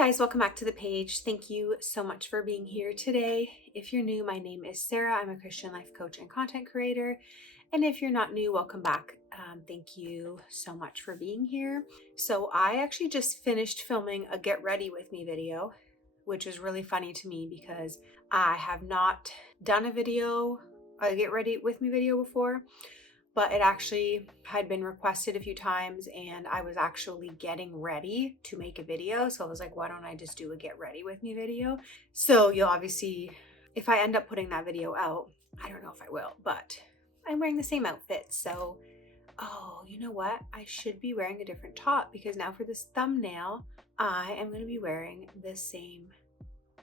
guys, welcome back to the page. Thank you so much for being here today. If you're new, my name is Sarah. I'm a Christian life coach and content creator. And if you're not new, welcome back. Thank you so much for being here. So I actually just finished filming a get ready with me video, which is really funny to me because I have not done a get ready with me video before. But it actually had been requested a few times and I was actually getting ready to make a video. So I was like, why don't I just do a get ready with me video? So you'll obviously, if I end up putting that video out, I don't know if I will, but I'm wearing the same outfit. So, oh, you know what? I should be wearing a different top because now for this thumbnail, I am going to be wearing the same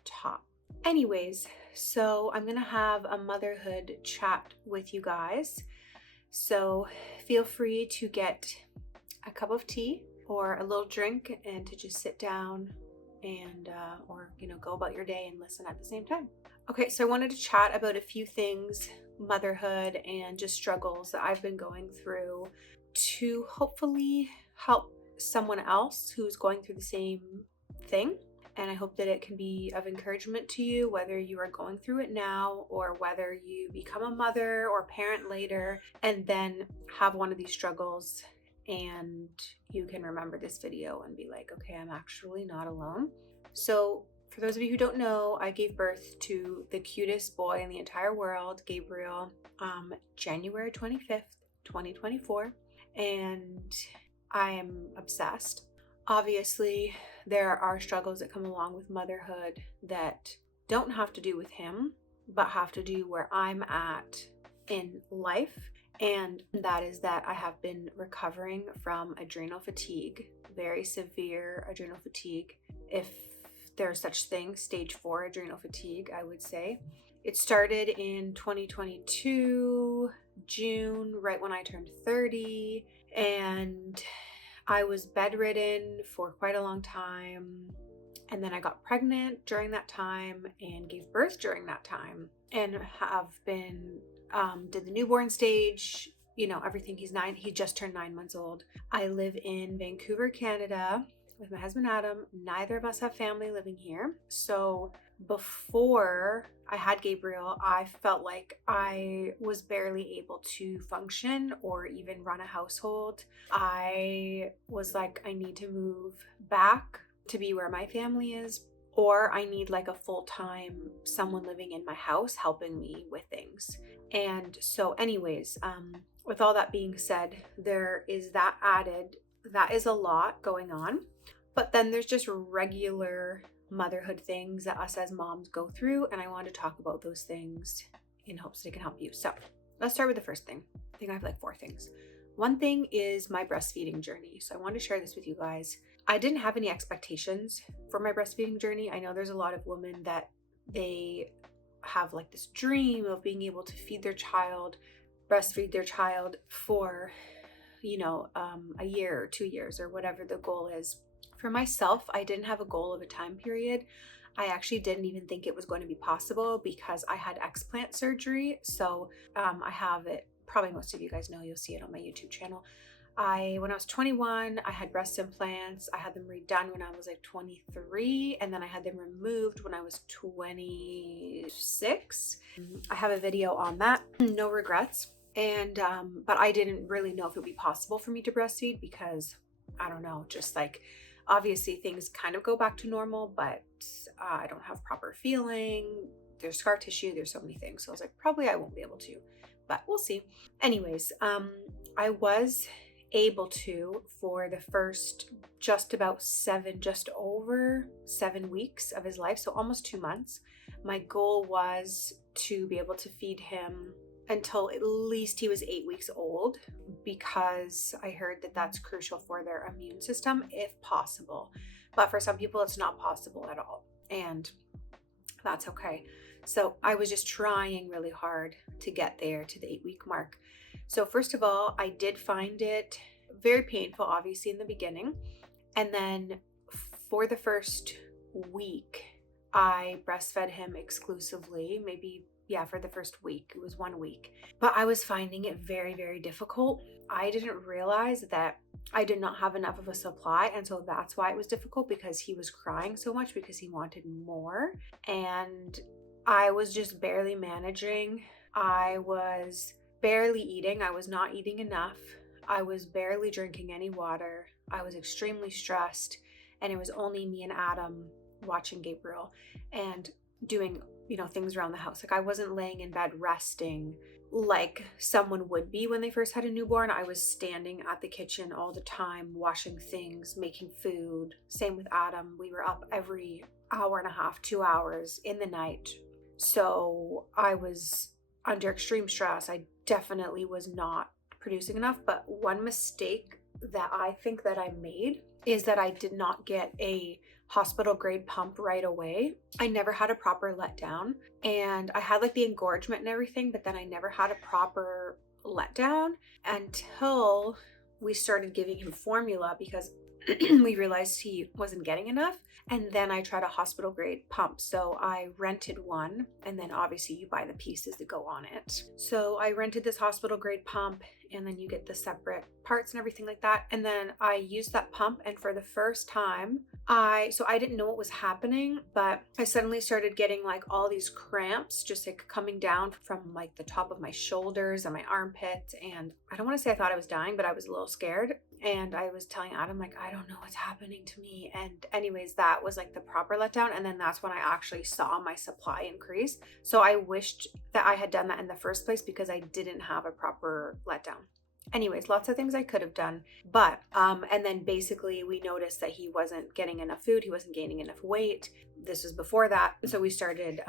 top. Anyways, so I'm going to have a motherhood chat with you guys. So feel free to get a cup of tea or a little drink and to just sit down and or go about your day and listen at the same time. Okay, so I wanted to chat about a few things, motherhood and just struggles that I've been going through to hopefully help someone else who's going through the same thing. And I hope that it can be of encouragement to you, whether you are going through it now or whether you become a mother or parent later and then have one of these struggles and you can remember this video and be like, okay, I'm actually not alone. So for those of you who don't know, I gave birth to the cutest boy in the entire world, Gabriel, January 25th, 2024. And I am obsessed. Obviously, there are struggles that come along with motherhood that don't have to do with him, but have to do where I'm at in life. And that is that I have been recovering from adrenal fatigue, very severe adrenal fatigue. If there's such thing, stage 4 adrenal fatigue, I would say. It started in 2022, June, right when I turned 30. And I was bedridden for quite a long time, and then I got pregnant during that time and gave birth during that time and have been, did the newborn stage, everything. He just turned 9 months old. I live in Vancouver, Canada with my husband, Adam. Neither of us have family living here. So before I had Gabriel, I felt like I was barely able to function or even run a household. I was like, I need to move back to be where my family is, or I need like a full-time someone living in my house helping me with things. And so anyways, with all that being said, there is that added, that is a lot going on. But then there's just regular motherhood things that us as moms go through, and I want to talk about those things in hopes they can help you. So let's start with the first thing. I think I have like 4 things. One thing is my breastfeeding journey. So I want to share this with you guys. I didn't have any expectations for my breastfeeding journey. I know there's a lot of women that they have like this dream of being able to feed their child, breastfeed their child for, a year or 2 years or whatever the goal is. For myself, I didn't have a goal of a time period. I actually didn't even think it was going to be possible because I had explant surgery. So I have it, probably most of you guys know, you'll see it on my YouTube channel. When I was 21, I had breast implants. I had them redone when I was like 23, and then I had them removed when I was 26. I have a video on that, no regrets. And but I didn't really know if it would be possible for me to breastfeed because I don't know, just like obviously things kind of go back to normal, but I don't have proper feeling. There's scar tissue. There's so many things. So I was like, probably I won't be able to, but we'll see. Anyways, I was able to for the first just over 7 weeks of his life. So almost 2 months. My goal was to be able to feed him until at least he was 8 weeks old, because I heard that that's crucial for their immune system if possible. But for some people, it's not possible at all. And that's okay. So I was just trying really hard to get there to the 8-week mark. So first of all, I did find it very painful, obviously, in the beginning. And then for the first week, I breastfed him exclusively, for the first week. It was 1 week. But I was finding it very, very difficult. I didn't realize that I did not have enough of a supply. And so that's why it was difficult, because he was crying so much because he wanted more. And I was just barely managing. I was barely eating. I was not eating enough. I was barely drinking any water. I was extremely stressed. And it was only me and Adam watching Gabriel and doing, things around the house. Like, I wasn't laying in bed resting like someone would be when they first had a newborn. I was standing at the kitchen all the time, washing things, making food. Same with Adam. We were up every hour and a half, 2 hours in the night. So I was under extreme stress. I definitely was not producing enough. But one mistake that I think that I made is that I did not get a hospital grade pump right away. I never had a proper letdown, and I had like the engorgement and everything, but then I never had a proper letdown until we started giving him formula, because we realized he wasn't getting enough. And then I tried a hospital grade pump. So I rented one, and then obviously you buy the pieces that go on it. So I rented this hospital grade pump, and then you get the separate parts and everything like that. And then I used that pump, and for the first time, I didn't know what was happening, but I suddenly started getting like all these cramps just like coming down from like the top of my shoulders and my armpits. And I don't want to say I thought I was dying, but I was a little scared. And I was telling Adam, like, I don't know what's happening to me. And anyways, that was like the proper letdown. And then that's when I actually saw my supply increase. So I wished that I had done that in the first place, because I didn't have a proper letdown. Anyways, lots of things I could have done. But, and then basically we noticed that he wasn't getting enough food. He wasn't gaining enough weight. This was before that. So we started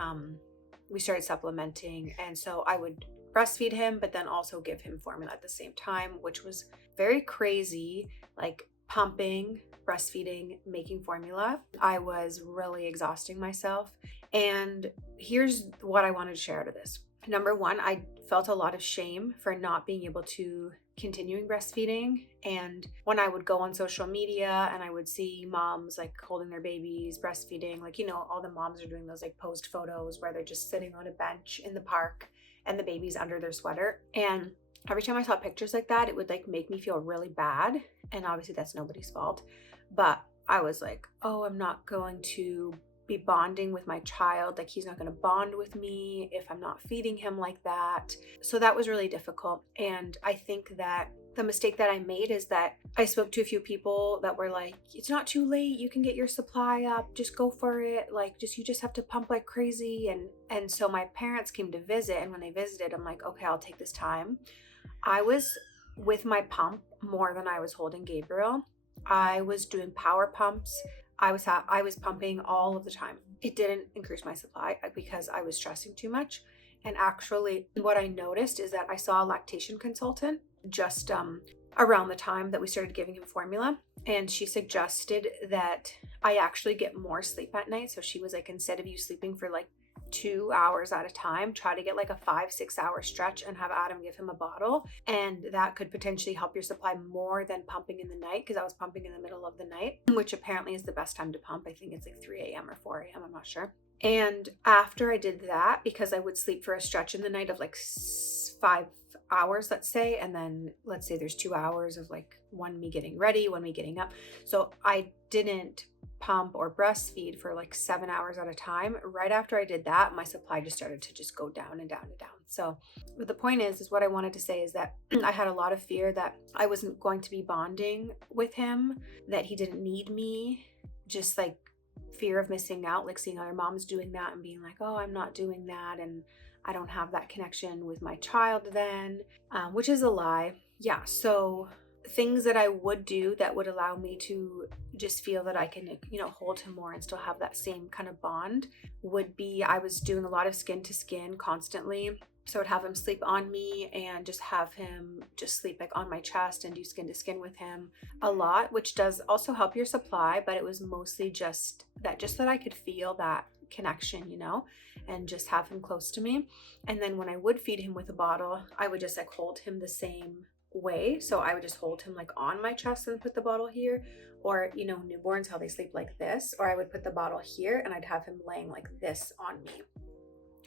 supplementing. And so I would breastfeed him, but then also give him formula at the same time, which was very crazy, like pumping, breastfeeding, making formula. I was really exhausting myself. And here's what I wanted to share out of this. Number one, I felt a lot of shame for not being able to continuing breastfeeding. And when I would go on social media and I would see moms like holding their babies, breastfeeding, like, all the moms are doing those like posed photos where they're just sitting on a bench in the park and the baby's under their sweater. And every time I saw pictures like that, it would like make me feel really bad. And obviously that's nobody's fault. But I was like, oh, I'm not going to be bonding with my child. Like, he's not going to bond with me if I'm not feeding him like that. So that was really difficult. And I think that the mistake that I made is that I spoke to a few people that were like, it's not too late. You can get your supply up. Just go for it. Like, you just have to pump like crazy. And so my parents came to visit. And when they visited, I'm like, okay, I'll take this time. I was with my pump more than I was holding Gabriel. I was doing power pumps. I was pumping all of the time. It didn't increase my supply because I was stressing too much. And actually, what I noticed is that I saw a lactation consultant just around the time that we started giving him formula. And she suggested that I actually get more sleep at night. So she was like, instead of you sleeping for like 2 hours at a time, try to get like a 5-6 hour stretch and have Adam give him a bottle. And that could potentially help your supply more than pumping in the night, because I was pumping in the middle of the night, which apparently is the best time to pump. I think it's like 3 a.m. or 4 a.m. I'm not sure. And after I did that, because I would sleep for a stretch in the night of like 5 hours, let's say, and then let's say there's 2 hours of like one me getting ready, one me getting up. So I didn't pump or breastfeed for like 7 hours at a time. Right after I did that, my supply just started to just go down and down and down. So the point is what I wanted to say is that I had a lot of fear that I wasn't going to be bonding with him, that he didn't need me, just like fear of missing out, like seeing other moms doing that and being like, oh, I'm not doing that, and I don't have that connection with my child then, which is a lie. Yeah, so things that I would do that would allow me to just feel that I can, hold him more and still have that same kind of bond would be, I was doing a lot of skin to skin constantly. So I'd have him sleep on me and just have him just sleep like on my chest and do skin to skin with him a lot, which does also help your supply, but it was mostly just that I could feel that connection, and just have him close to me. And then when I would feed him with a bottle, I would just like hold him the same way. So I would just hold him like on my chest and put the bottle here, or newborns, how they sleep like this, or I would put the bottle here and I'd have him laying like this on me.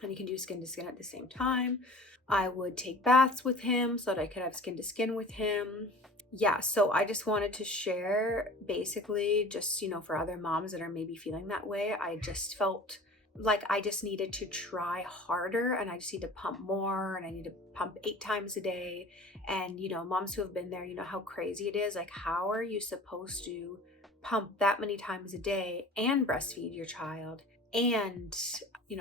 And you can do skin to skin at the same time. I would take baths with him so that I could have skin to skin with him. yeah, so I just wanted to share basically just, for other moms that are maybe feeling that way. I just felt like I just needed to try harder, and I just need to pump more, and I need to pump 8 times a day. And, moms who have been there, you know how crazy it is. Like, how are you supposed to pump that many times a day and breastfeed your child and,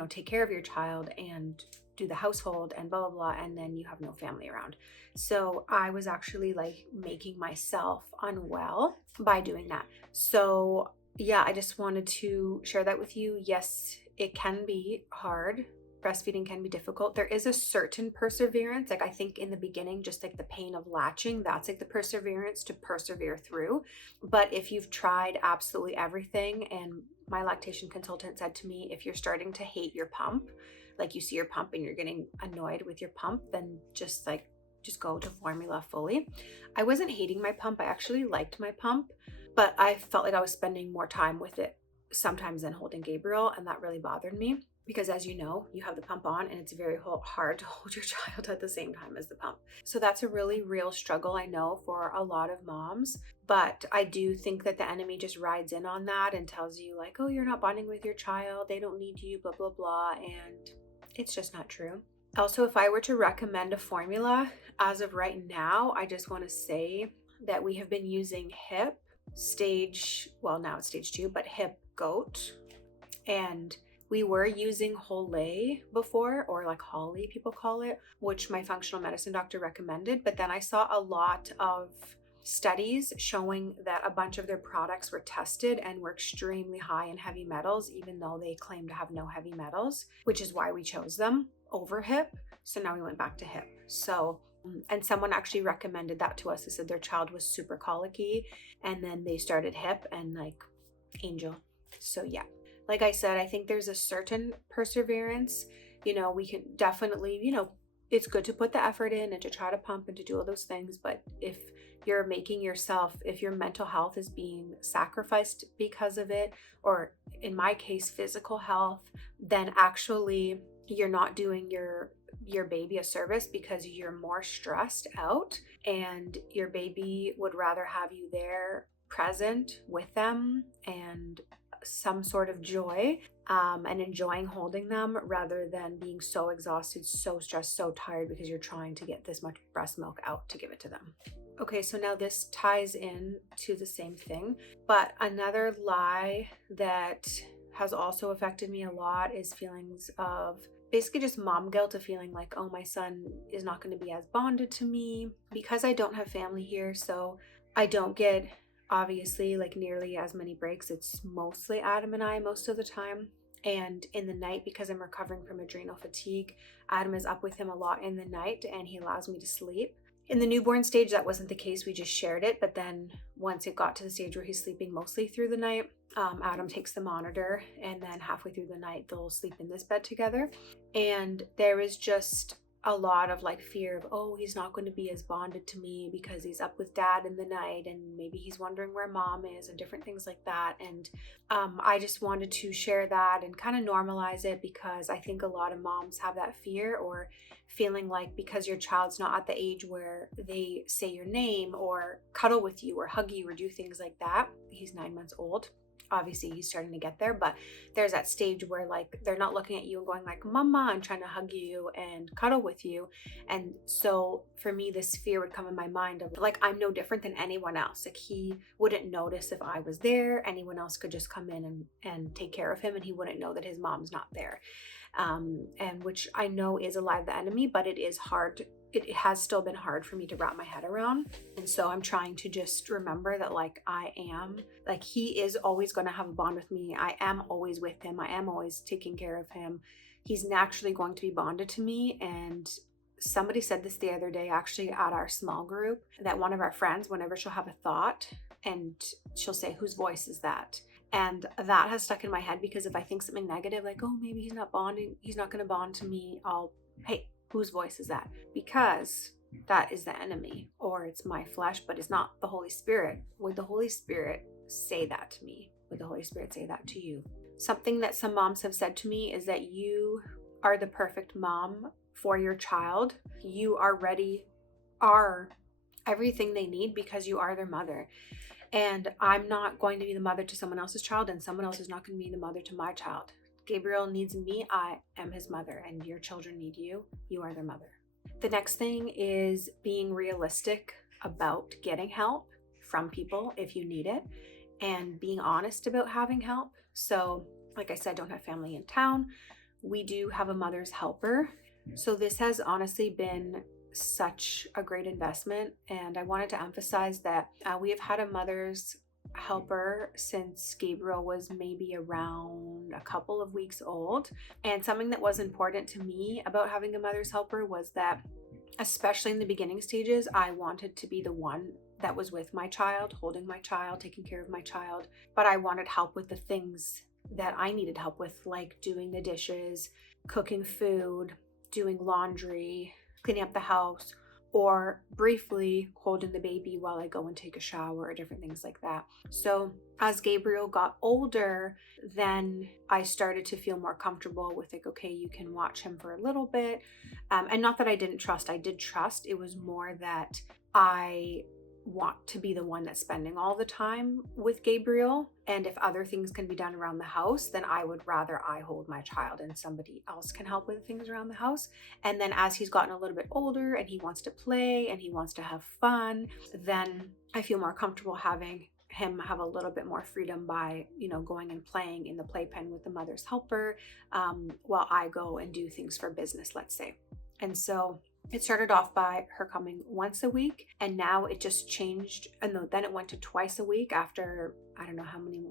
take care of your child and do the household and blah, blah, blah, and then you have no family around? So I was actually like making myself unwell by doing that. So yeah, I just wanted to share that with you. Yes, it can be hard. Breastfeeding can be difficult. There is a certain perseverance. Like, I think in the beginning, just like the pain of latching, that's like the perseverance to persevere through. But if you've tried absolutely everything, and my lactation consultant said to me, if you're starting to hate your pump, like you see your pump and you're getting annoyed with your pump, then just go to formula fully. I wasn't hating my pump. I actually liked my pump, but I felt like I was spending more time with it sometimes than holding Gabriel, and that really bothered me because, as you know, you have the pump on and it's very hard to hold your child at the same time as the pump. So that's a really real struggle, I know, for a lot of moms. But I do think that the enemy just rides in on that and tells you like, oh, you're not bonding with your child, they don't need you, blah, blah, blah. And it's just not true. Also, if I were to recommend a formula as of right now, I just want to say that we have been using HIP now it's stage 2, but HIP goat. And we were using Holay before, or like Holly, people call it, which my functional medicine doctor recommended. But then I saw a lot of studies showing that a bunch of their products were tested and were extremely high in heavy metals, even though they claim to have no heavy metals, which is why we chose them over HIP. So now we went back to HIP. So, and someone actually recommended that to us. They said their child was super colicky, and then they started HIP and like angel. So yeah, like I said, I think there's a certain perseverance. We can definitely, it's good to put the effort in and to try to pump and to do all those things. But if your mental health is being sacrificed because of it, or in my case, physical health, then actually you're not doing your baby a service, because you're more stressed out and your baby would rather have you there present with them and some sort of joy, and enjoying holding them, rather than being so exhausted, so stressed, so tired because you're trying to get this much breast milk out to give it to them. Okay, so now this ties in to the same thing, but another lie that has also affected me a lot is feelings of basically just mom guilt, of feeling like, oh, my son is not going to be as bonded to me because I don't have family here. So I don't get, obviously, like nearly as many breaks. It's mostly Adam and I most of the time. And in the night, because I'm recovering from adrenal fatigue, Adam is up with him a lot in the night and he allows me to sleep. In the newborn stage, that wasn't the case. We just shared it. But then once it got to the stage where he's sleeping mostly through the night, Adam takes the monitor, and then halfway through the night, they'll sleep in this bed together. And there is just a lot of like fear of, oh, he's not going to be as bonded to me because he's up with dad in the night, and maybe he's wondering where mom is and different things like that. And I just wanted to share that and kind of normalize it, because I think a lot of moms have that fear, or feeling like because your child's not at the age where they say your name or cuddle with you or hug you or do things like that. He's 9 months old. Obviously he's starting to get there, but there's that stage where like they're not looking at you and going like, mama, and trying to hug you and cuddle with you. And so for me, this fear would come in my mind of like, I'm no different than anyone else. Like, he wouldn't notice if I was there. Anyone else could just come in and take care of him, and he wouldn't know that his mom's not there. And which I know is a lie of the enemy, but it is hard. It has still been hard for me to wrap my head around. And so I'm trying to just remember that like, he is always going to have a bond with me. I am always with him. I am always taking care of him. He's naturally going to be bonded to me. And somebody said this the other day, actually at our small group, that one of our friends, whenever she'll have a thought and she'll say, whose voice is that? And that has stuck in my head, because if I think something negative, like, oh, maybe he's not going to bond to me, hey, whose voice is that? Because that is the enemy, or it's my flesh, but it's not the Holy Spirit. Would the Holy Spirit say that to me? Would the Holy Spirit say that to you? Something that some moms have said to me is that you are the perfect mom for your child. You already are everything they need because you are their mother. And I'm not going to be the mother to someone else's child, and someone else is not going to be the mother to my child. Gabriel needs me, I am his mother, and your children need you. You are their mother. The next thing is being realistic about getting help from people if you need it, and being honest about having help. So, like I said, don't have family in town. We do have a mother's helper. So this has honestly been such a great investment. And I wanted to emphasize that we have had a mother's helper since Gabriel was maybe around a couple of weeks old. And something that was important to me about having a mother's helper was that, especially in the beginning stages, I wanted to be the one that was with my child, holding my child, taking care of my child. But I wanted help with the things that I needed help with, like doing the dishes, cooking food, doing laundry, cleaning up the house, or briefly holding the baby while I go and take a shower, or different things like that. So as Gabriel got older, then I started to feel more comfortable with, like, okay, you can watch him for a little bit. And not that I didn't trust, I did trust. It was more that I want to be the one that's spending all the time with Gabriel. And if other things can be done around the house, then I would rather I hold my child and somebody else can help with things around the house. And then as he's gotten a little bit older and he wants to play and he wants to have fun, then I feel more comfortable having him have a little bit more freedom by, going and playing in the playpen with the mother's helper, while I go and do things for business, let's say. And so it started off by her coming once a week, and now it just changed. And then it went to twice a week after, I don't know how many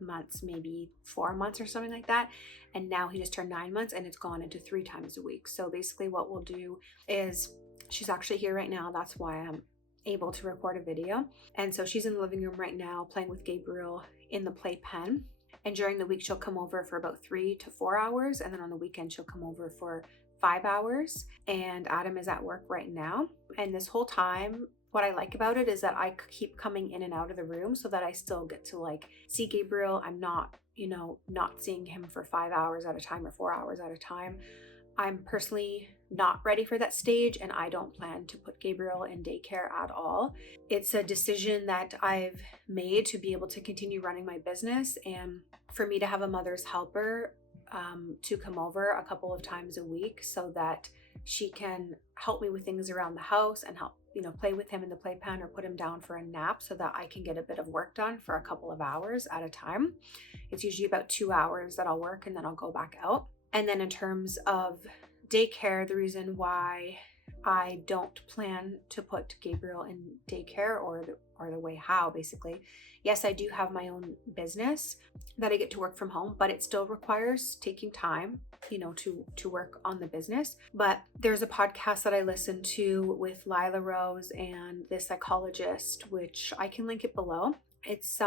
months, maybe 4 months or something like that. And now he just turned 9 months and it's gone into 3 times a week. So basically what we'll do is, she's actually here right now. That's why I'm able to record a video. And so she's in the living room right now playing with Gabriel in the playpen. And during the week, she'll come over for about 3 to 4 hours. And then on the weekend, she'll come over for 5 hours. And Adam is at work right now. And this whole time, what I like about it is that I keep coming in and out of the room so that I still get to see Gabriel. I'm not, not seeing him for 5 hours at a time or 4 hours at a time. I'm personally not ready for that stage, and I don't plan to put Gabriel in daycare at all. It's a decision that I've made to be able to continue running my business, and for me to have a mother's helper to come over a couple of times a week so that she can help me with things around the house and help, play with him in the playpen or put him down for a nap so that I can get a bit of work done for a couple of hours at a time. It's usually about 2 hours that I'll work and then I'll go back out. And then in terms of daycare, the reason why I don't plan to put Gabriel in daycare or the way how, basically. Yes, I do have my own business that I get to work from home, but it still requires taking time, to work on the business. But there's a podcast that I listen to with Lila Rose and this psychologist, which I can link it below. It's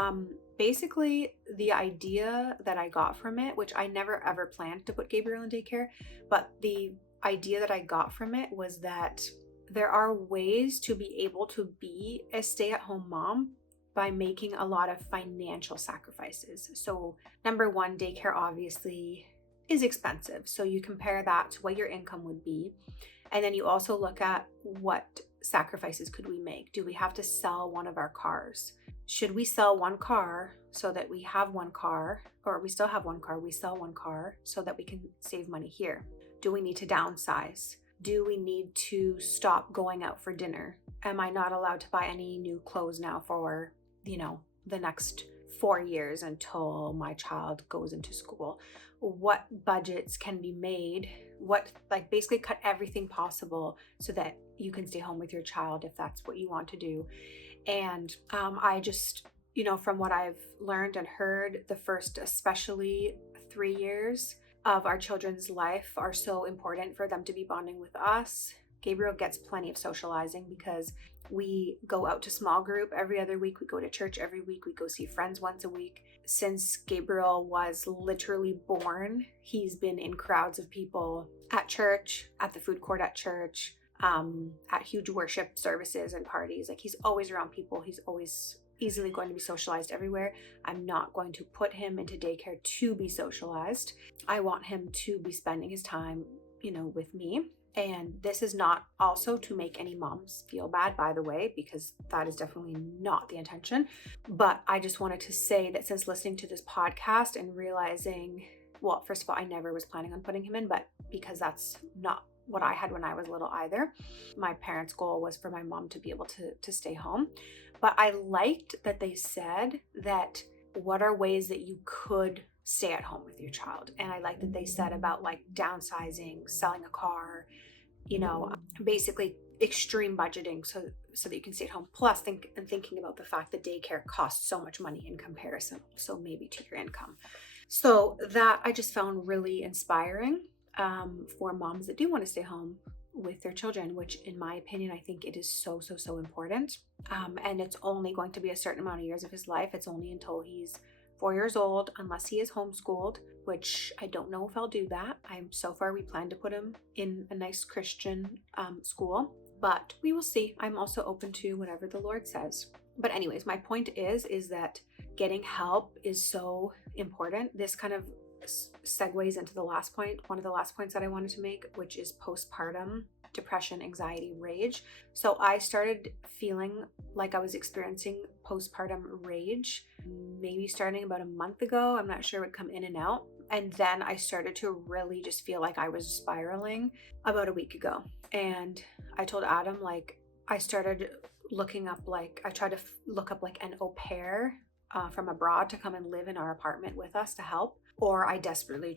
basically the idea that I got from it, which I never ever planned to put Gabriel in daycare, but the idea that I got from it was that there are ways to be able to be a stay-at-home mom by making a lot of financial sacrifices. So number one, daycare obviously is expensive. So you compare that to what your income would be. And then you also look at what sacrifices could we make? Do we have to sell one of our cars? Should we sell one car so that we have one car, or we still have one car, we sell one car so that we can save money here? Do we need to downsize? Do we need to stop going out for dinner? Am I not allowed to buy any new clothes now for, the next 4 years until my child goes into school? What budgets can be made? Basically cut everything possible so that you can stay home with your child if that's what you want to do. And I just, from what I've learned and heard, the first, especially 3 years of our children's life are so important for them to be bonding with us. Gabriel gets plenty of socializing because we go out to small group every other week. We go to church every week. We go see friends once a week. Since Gabriel was literally born, he's been in crowds of people at church, at the food court at church, at huge worship services and parties. He's always around people. He's always easily going to be socialized everywhere. I'm not going to put him into daycare to be socialized. I want him to be spending his time, with me. And this is not also to make any moms feel bad, by the way, because that is definitely not the intention. But I just wanted to say that since listening to this podcast and realizing, well, first of all, I never was planning on putting him in, but because that's not what I had when I was little either. My parents' goal was for my mom to be able to stay home. But I liked that they said that what are ways that you could stay at home with your child. And I like that they said about like downsizing, selling a car, basically extreme budgeting so that you can stay at home. Plus thinking about the fact that daycare costs so much money in comparison, so maybe to your income. So that I just found really inspiring for moms that do want to stay home with their children, which in my opinion, I think it is so, so, so important. And it's only going to be a certain amount of years of his life. It's only until he's 4 years old, unless he is homeschooled, which I don't know if I'll do that. So far, we plan to put him in a nice Christian school, but we will see. I'm also open to whatever the Lord says. But anyways, my point is that getting help is so important. This kind of segues into the last point, one of the last points that I wanted to make, which is postpartum depression, anxiety, rage. So I started feeling like I was experiencing postpartum rage, maybe starting about a month ago. I'm not sure, it would come in and out. And then I started to really just feel like I was spiraling about a week ago. And I told Adam, like, I started looking up, like, I tried to look up like an au pair from abroad to come and live in our apartment with us to help. Or I desperately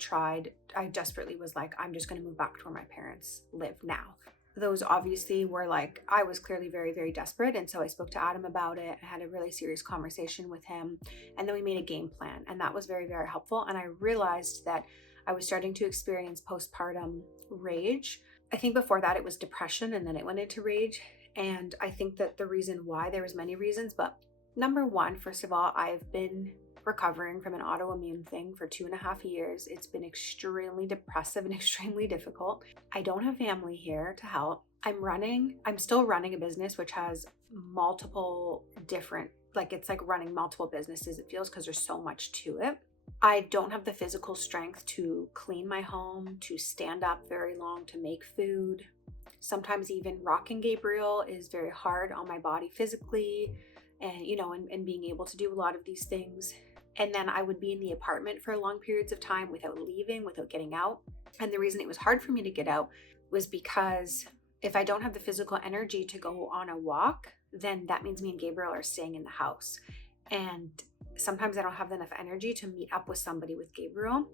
was like, I'm just going to move back to where my parents live now. Those obviously were like, I was clearly very, very desperate. And so I spoke to Adam about it. I had a really serious conversation with him. And then we made a game plan. And that was very, very helpful. And I realized that I was starting to experience postpartum rage. I think before that it was depression, and then it went into rage. And I think that the reason why, there was many reasons, but number one, first of all, I've been recovering from an autoimmune thing for 2.5 years. It's been extremely depressive and extremely difficult. I don't have family here to help. I'm still running a business which has multiple different, like, it's like running multiple businesses, it feels, because there's so much to it. I don't have the physical strength to clean my home, to stand up very long, to make food. Sometimes even rocking Gabriel is very hard on my body physically, and being able to do a lot of these things. And then I would be in the apartment for long periods of time without leaving, without getting out. And the reason it was hard for me to get out was because if I don't have the physical energy to go on a walk, then that means me and Gabriel are staying in the house. And sometimes I don't have enough energy to meet up with somebody with Gabriel,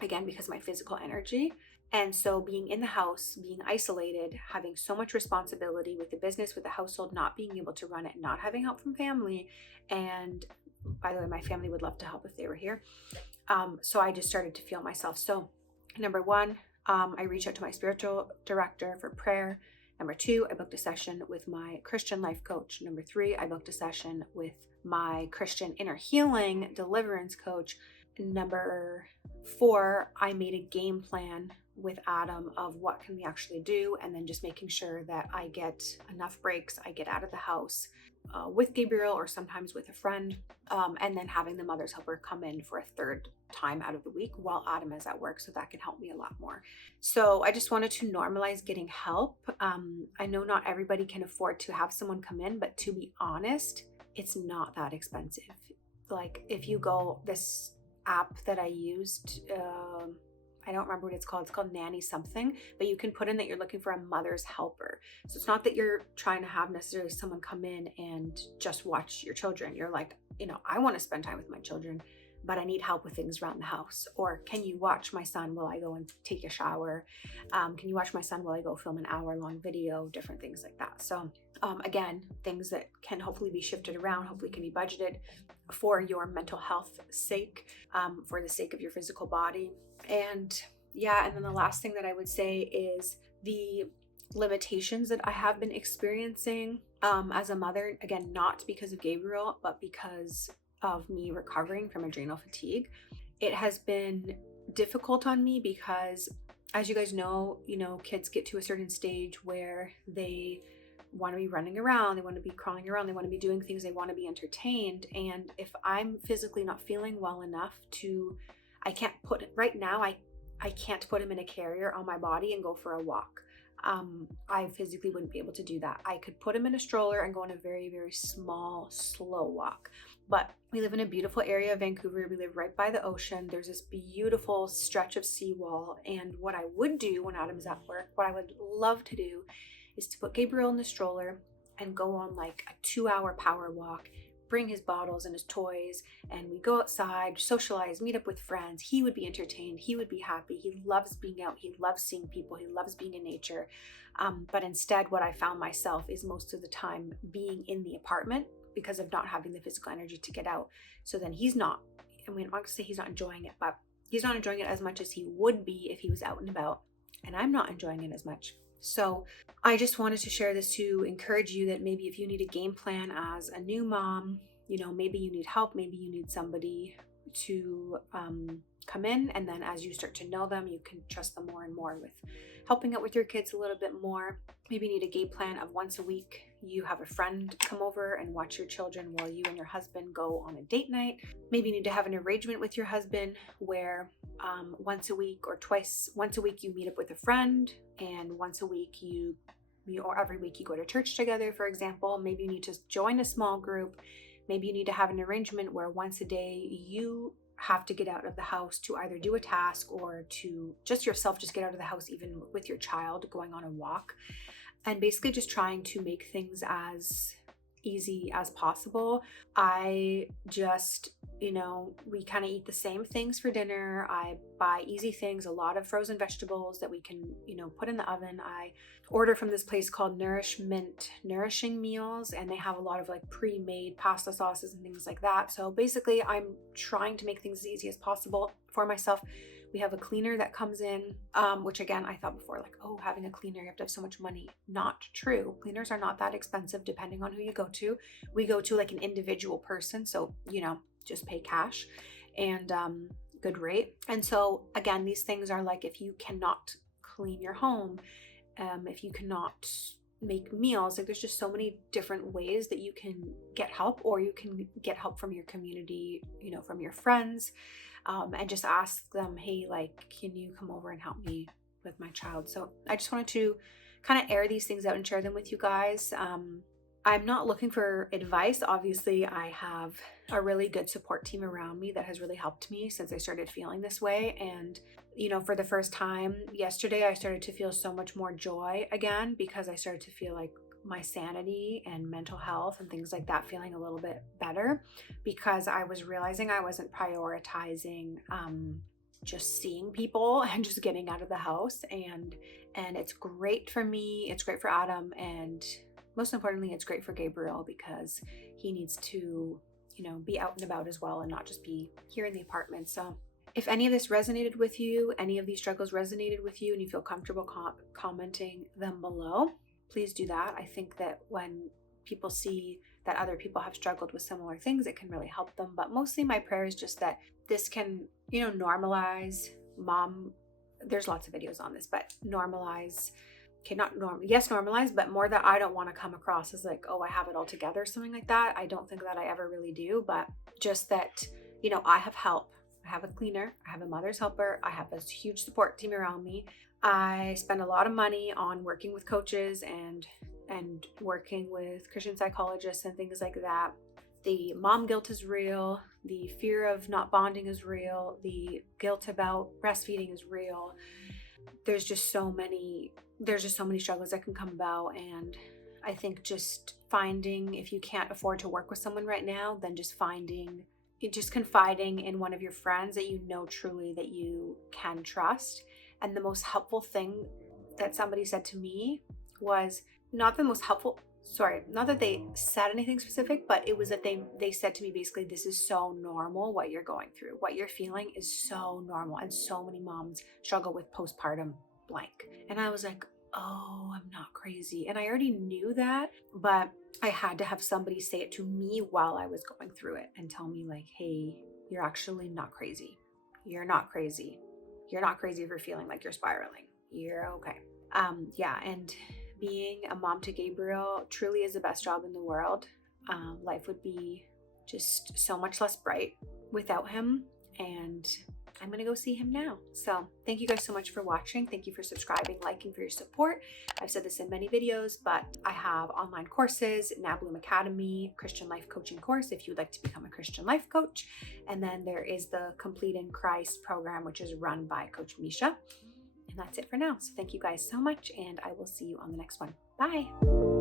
again, because of my physical energy. And so being in the house, being isolated, having so much responsibility with the business, with the household, not being able to run it, not having help from family. And by the way, my family would love to help if they were here. So I just started to feel myself. So number one, I reached out to my spiritual director for prayer. Number two, I booked a session with my Christian life coach. Number three, I booked a session with my Christian inner healing deliverance coach. Number four, I made a game plan with Adam of what can we actually do, and then just making sure that I get enough breaks, I get out of the house with Gabriel or sometimes with a friend, and then having the mother's helper come in for a third time out of the week while Adam is at work, so that can help me a lot more. So I just wanted to normalize getting help. I know not everybody can afford to have someone come in, but to be honest, it's not that expensive. Like, if you go, this app that I used, I don't remember what it's called Nanny something, but you can put in that you're looking for a mother's helper. So it's not that you're trying to have necessarily someone come in and just watch your children. You're like, I want to spend time with my children, but I need help with things around the house. Or can you watch my son while I go and take a shower? Can you watch my son while I go film an hour-long video? Different things like that. So again, things that can hopefully be shifted around, hopefully can be budgeted for your mental health sake, for the sake of your physical body. And then the last thing that I would say is the limitations that I have been experiencing as a mother, again, not because of Gabriel, but because of me recovering from adrenal fatigue. It has been difficult on me because, as you guys know, kids get to a certain stage where they want to be running around, they want to be crawling around, they want to be doing things, they want to be entertained. And if I'm physically not feeling well enough I can't put him in a carrier on my body and go for a walk. I physically wouldn't be able to do that. I could put him in a stroller and go on a very, very small, slow walk. But we live in a beautiful area of Vancouver. We live right by the ocean. There's this beautiful stretch of seawall. And what I would do when Adam's at work, what I would love to do is to put Gabriel in the stroller and go on like a 2-hour power walk, bring his bottles and his toys, and we go outside, socialize, meet up with friends. He would be entertained. He would be happy. He loves being out. He loves seeing people. He loves being in nature. But instead, what I found myself is most of the time being in the apartment because of not having the physical energy to get out. So then he's not, I mean, I'm not gonna say he's not enjoying it, but he's not enjoying it as much as he would be if he was out and about. And I'm not enjoying it as much. So I just wanted to share this to encourage you that maybe if you need a game plan as a new mom, maybe you need help, maybe you need somebody to come in, and then as you start to know them, you can trust them more and more with helping out with your kids a little bit more. Maybe you need a game plan of once a week you have a friend come over and watch your children while you and your husband go on a date night. Maybe you need to have an arrangement with your husband where once a week you meet up with a friend, and once a week or every week you go to church together, for example. Maybe you need to join a small group. Maybe you need to have an arrangement where once a day you have to get out of the house to either do a task or to just get out of the house, even with your child, going on a walk, and basically just trying to make things as easy as possible. I just, we kind of eat the same things for dinner. I buy easy things, a lot of frozen vegetables that we can, put in the oven. I order from this place called Nourishing Meals, and they have a lot of like pre-made pasta sauces and things like that. So basically I'm trying to make things as easy as possible for myself. We have a cleaner that comes in, which again, I thought before, like, oh, having a cleaner, you have to have so much money. Not true. Cleaners are not that expensive depending on who you go to. We go to like an individual person, so, just pay cash and good rate. And so again, these things are like, if you cannot clean your home, if you cannot make meals, like there's just so many different ways that you can get help, or you can get help from your community, from your friends. And just ask them, hey, like, can you come over and help me with my child? So I just wanted to kind of air these things out and share them with you guys. I'm not looking for advice. Obviously, I have a really good support team around me that has really helped me since I started feeling this way. And, for the first time yesterday, I started to feel so much more joy again, because I started to feel like my sanity and mental health and things like that feeling a little bit better, because I was realizing I wasn't prioritizing just seeing people and just getting out of the house. And it's great for me, it's great for Adam, and most importantly, it's great for Gabriel, because he needs to, be out and about as well and not just be here in the apartment. So if any of this resonated with you, any of these struggles resonated with you, and you feel comfortable commenting them below, please do that. I think that when people see that other people have struggled with similar things, it can really help them. But mostly my prayer is just that this can, normalize there's lots of videos on this, but normalize, normalize, but more that I don't want to come across as like, oh, I have it all together, something like that. I don't think that I ever really do, but just that, I have help. I have a cleaner, I have a mother's helper, I have a huge support team around me. I spend a lot of money on working with coaches and working with Christian psychologists and things like that. The mom guilt is real. The fear of not bonding is real. The guilt about breastfeeding is real. There's just so many struggles that can come about. And I think just finding, if you can't afford to work with someone right now, then just confiding in one of your friends that truly that you can trust. And the most helpful thing that somebody said to me was not that they said anything specific, but it was that they said to me basically, this is so normal what you're going through. What you're feeling is so normal. And so many moms struggle with postpartum blank. And I was like, oh, I'm not crazy. And I already knew that, but I had to have somebody say it to me while I was going through it and tell me like, hey, you're actually not crazy. You're not crazy. You're not crazy for feeling like you're spiraling. You're okay. And being a mom to Gabriel truly is the best job in the world. Life would be just so much less bright without him. And I'm going to go see him now. So thank you guys so much for watching. Thank you for subscribing, liking, for your support. I've said this in many videos, but I have online courses, NowBloom Academy, Christian life coaching course if you'd like to become a Christian life coach. And then there is the Complete in Christ program, which is run by Coach Misha. And that's it for now. So thank you guys so much, and I will see you on the next one. Bye.